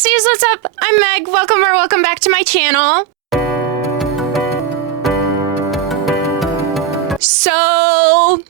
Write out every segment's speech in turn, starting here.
besties, what's up? I'm Meg. Welcome back to my channel. So,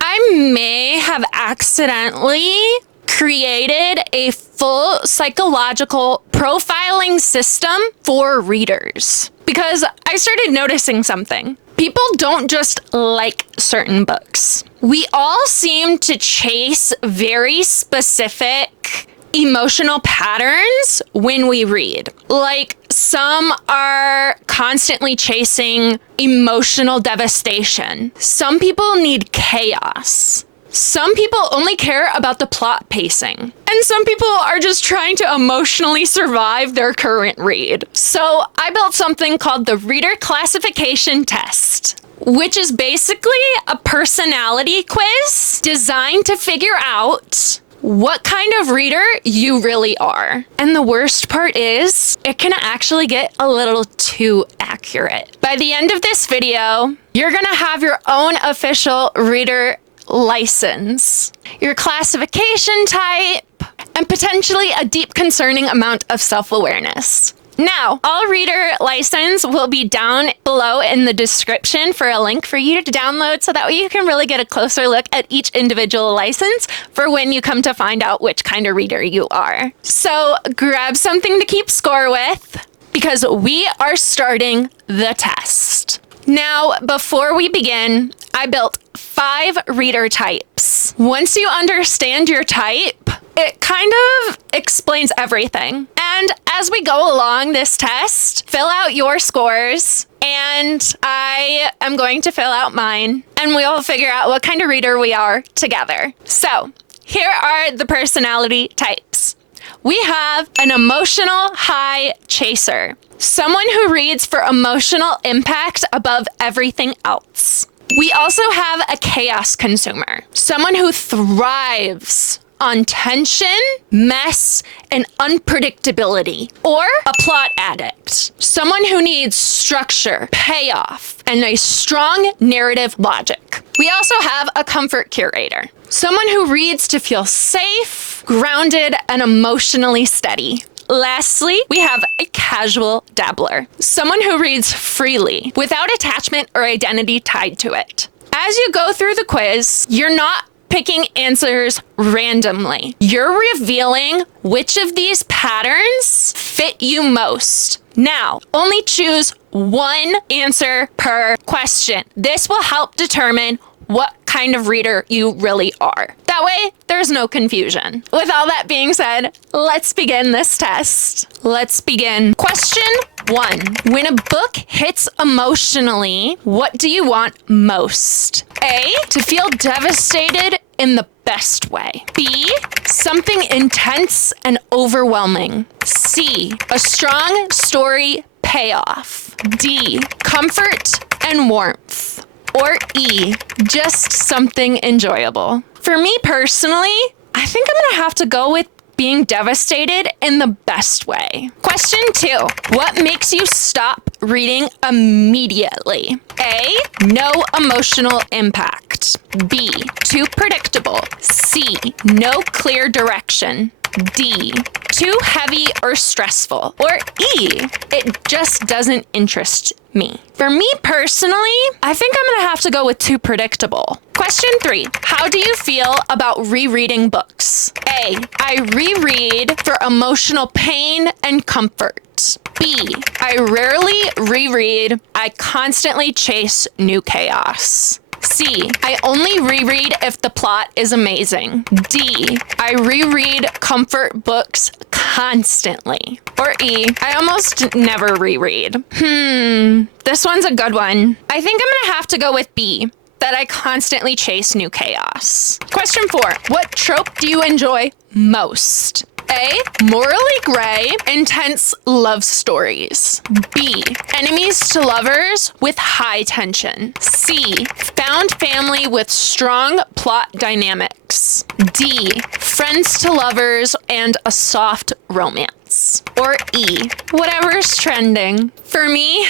I may have accidentally created a full psychological profiling system for readers because I started noticing something. People don't just like certain books. We all seem to chase very specific emotional patterns when we read. Like, some are constantly chasing emotional devastation. Some people need chaos. Some people only care about the plot pacing. And some people are just trying to emotionally survive their current read. So I built something called the Reader Classification Test, which is basically a personality quiz designed to figure out what kind of reader you really are. And the worst part is, it can actually get a little too accurate. By the end of this video, you're gonna have your own official reader license, your classification type, and potentially a deep concerning amount of self-awareness. Now, all reader license will be down below in the description for a link for you to download so that way you can really get a closer look at each individual license for when you come to find out which kind of reader you are. So grab something to keep score with because we are starting the test. Now, before we begin, I built 5 reader types. Once you understand your type, it kind of explains everything. And as we go along this test, fill out your scores, and I am going to fill out mine, and we'll figure out what kind of reader we are together. So, here are the personality types. We have an emotional high chaser, someone who reads for emotional impact above everything else. We also have a chaos consumer, someone who thrives on tension, mess, and unpredictability. Or a plot addict, someone who needs structure, payoff, and a strong narrative logic. We also have a comfort curator, someone who reads to feel safe, grounded, and emotionally steady. Lastly, we have a casual dabbler, someone who reads freely without attachment or identity tied to it. As you go through the quiz, you're not picking answers randomly. You're revealing which of these patterns fit you most. Now, only choose one answer per question. This will help determine what kind of reader you really are. That way, there's no confusion. With all that being said, let's begin this test. Let's begin. Question 1. When a book hits emotionally, what do you want most? A, to feel devastated in the best way. B, something intense and overwhelming. C, a strong story payoff. D, comfort and warmth. Or E, just something enjoyable. For me personally, I think I'm gonna have to go with being devastated in the best way. Question 2, what makes you stop reading immediately? A, no emotional impact. B, too predictable. C, no clear direction. D, too heavy or stressful. Or E, it just doesn't interest me. For me personally, I think I'm gonna have to go with too predictable. Question 3, how do you feel about rereading books? A, I reread for emotional pain and comfort. B, I rarely reread. I constantly chase new chaos. C, I only reread if the plot is amazing. D, I reread comfort books constantly. Or E, I almost never reread. This one's a good one. I think I'm gonna have to go with B, that I constantly chase new chaos. Question 4, what trope do you enjoy most? A, morally gray, intense love stories. B, enemies to lovers with high tension. C, found family with strong plot dynamics. D, friends to lovers and a soft romance. ones. Or E, whatever's trending. For me,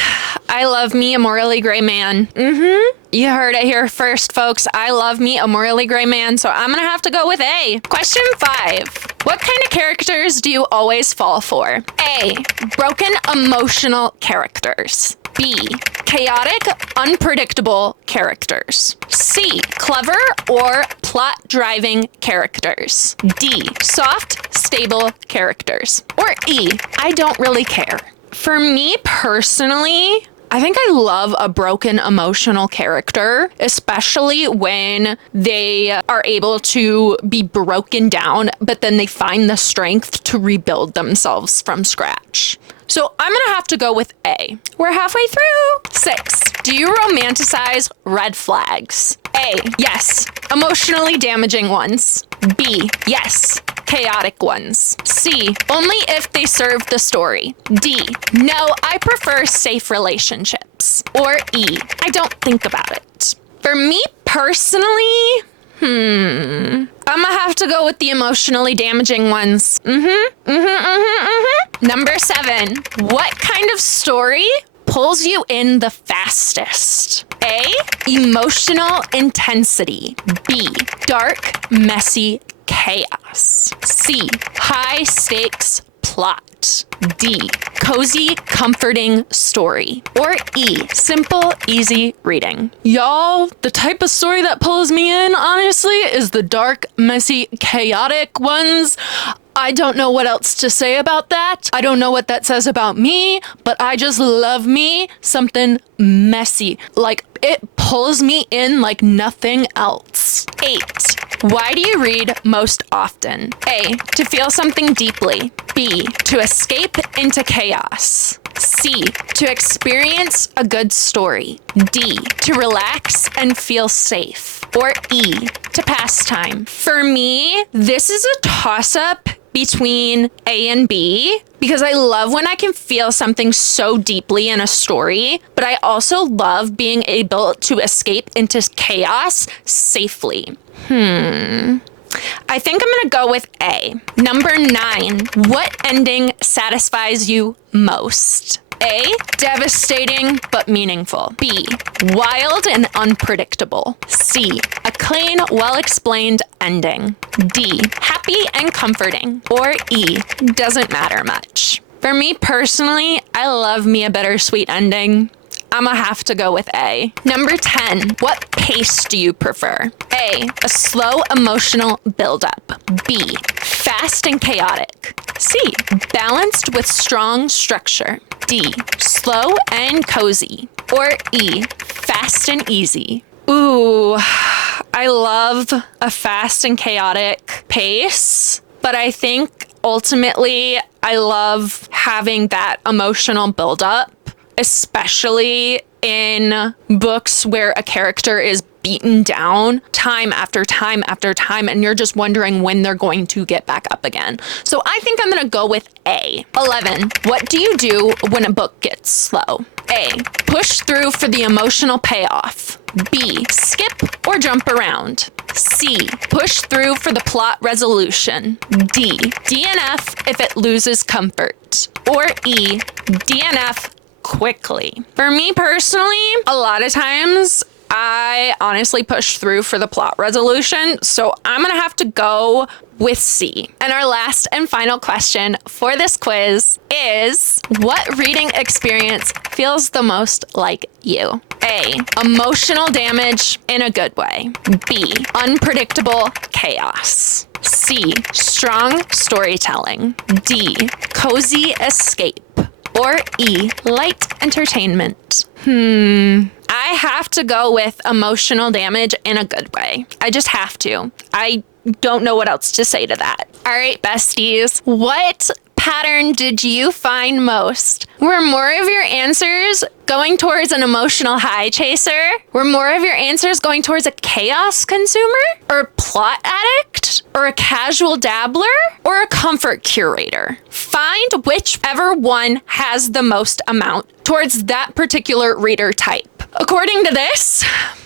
I love me a morally gray man. You heard it here first, folks. I love me a morally gray man, so I'm gonna have to go with A. Question 5. What kind of characters do you always fall for? A, broken emotional characters. B, chaotic, unpredictable characters. C, clever or plot-driving characters. D, soft, stable characters. Or E, I don't really care. For me personally, I think I love a broken emotional character, especially when they are able to be broken down, but then they find the strength to rebuild themselves from scratch. So I'm gonna have to go with A. We're halfway through. 6. Do you romanticize red flags? A, yes, emotionally damaging ones. B, yes, chaotic ones. C, only if they serve the story. D, no, I prefer safe relationships. Or E, I don't think about it. For me personally, I'm gonna have to go with the emotionally damaging ones. Number 7, what kind of story pulls you in the fastest? A, emotional intensity. B, dark, messy chaos. C, high stakes plot. D, cozy, comforting story. Or E, simple, easy reading. Y'all, the type of story that pulls me in, honestly, is the dark, messy, chaotic ones. I don't know what else to say about that. I don't know what that says about me, but I just love me something messy. Like, it pulls me in like nothing else. 8. Why do you read most often? A, to feel something deeply. B, to escape into chaos. C, to experience a good story. D, to relax and feel safe. Or E, to pass time. For me, this is a toss-up between A and B because I love when I can feel something so deeply in a story, but I also love being able to escape into chaos safely. I think I'm gonna go with A. Number 9, what ending satisfies you most? A, devastating but meaningful. B, wild and unpredictable. C, a clean, well-explained ending. D, happy and comforting. Or E, doesn't matter much. For me personally, I love me a bittersweet ending. I'ma have to go with A. Number 10, what pace do you prefer? A, a slow emotional buildup. B, fast and chaotic. C, balanced with strong structure. D, slow and cozy. Or E, fast and easy. Ooh, I love a fast and chaotic pace, but I think ultimately I love having that emotional buildup, especially in books where a character is beaten down time after time after time, and you're just wondering when they're going to get back up again. So I think I'm gonna go with A. 11, what do you do when a book gets slow? A, push through for the emotional payoff. B, skip or jump around. C, push through for the plot resolution. D, DNF if it loses comfort. Or E, DNF quickly. For me personally, a lot of times I honestly push through for the plot resolution, so I'm gonna have to go with C. And our last and final question for this quiz is, what reading experience feels the most like you? A, emotional damage in a good way. B, unpredictable chaos. C, strong storytelling. D, cozy escape. Or E, light entertainment. I have to go with emotional damage in a good way. I just have to. I don't know what else to say to that. All right, besties, what pattern did you find most? Were more of your answers going towards an emotional high chaser? Were more of your answers going towards a chaos consumer? Or a plot addict? Or a casual dabbler? Or a comfort curator? Find whichever one has the most amount towards that particular reader type. According to this,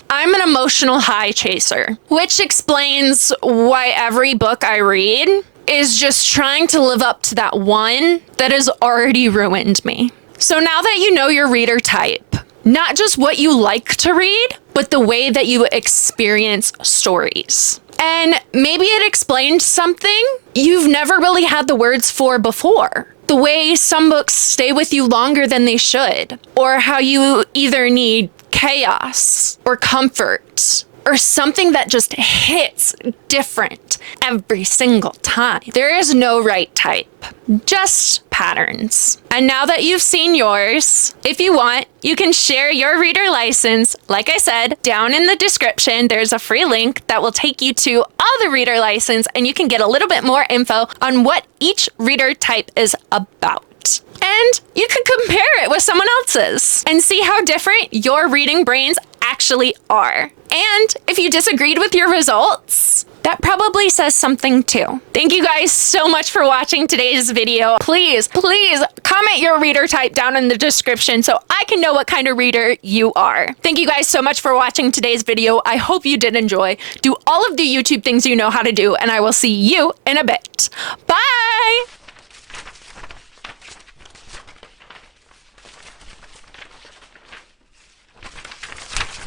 I'm an emotional high chaser, which explains why every book I read is just trying to live up to that one that has already ruined me. So now that you know your reader type, not just what you like to read, but the way that you experience stories. And maybe it explained something you've never really had the words for before. The way some books stay with you longer than they should, or how you either need chaos or comfort, or something that just hits different every single time. There is no right type, just patterns. And now that you've seen yours, if you want, you can share your reader license. Like I said, down in the description, there's a free link that will take you to all the reader license, and you can get a little bit more info on what each reader type is about. And you can compare it with someone else's and see how different your reading brains actually are. And if you disagreed with your results, that probably says something too. Thank you guys so much for watching today's video. Please comment your reader type down in the description so I can know what kind of reader you are. Thank you guys so much for watching today's video. I hope you did enjoy. Do all of the YouTube things you know how to do, and I will see you in a bit. Bye!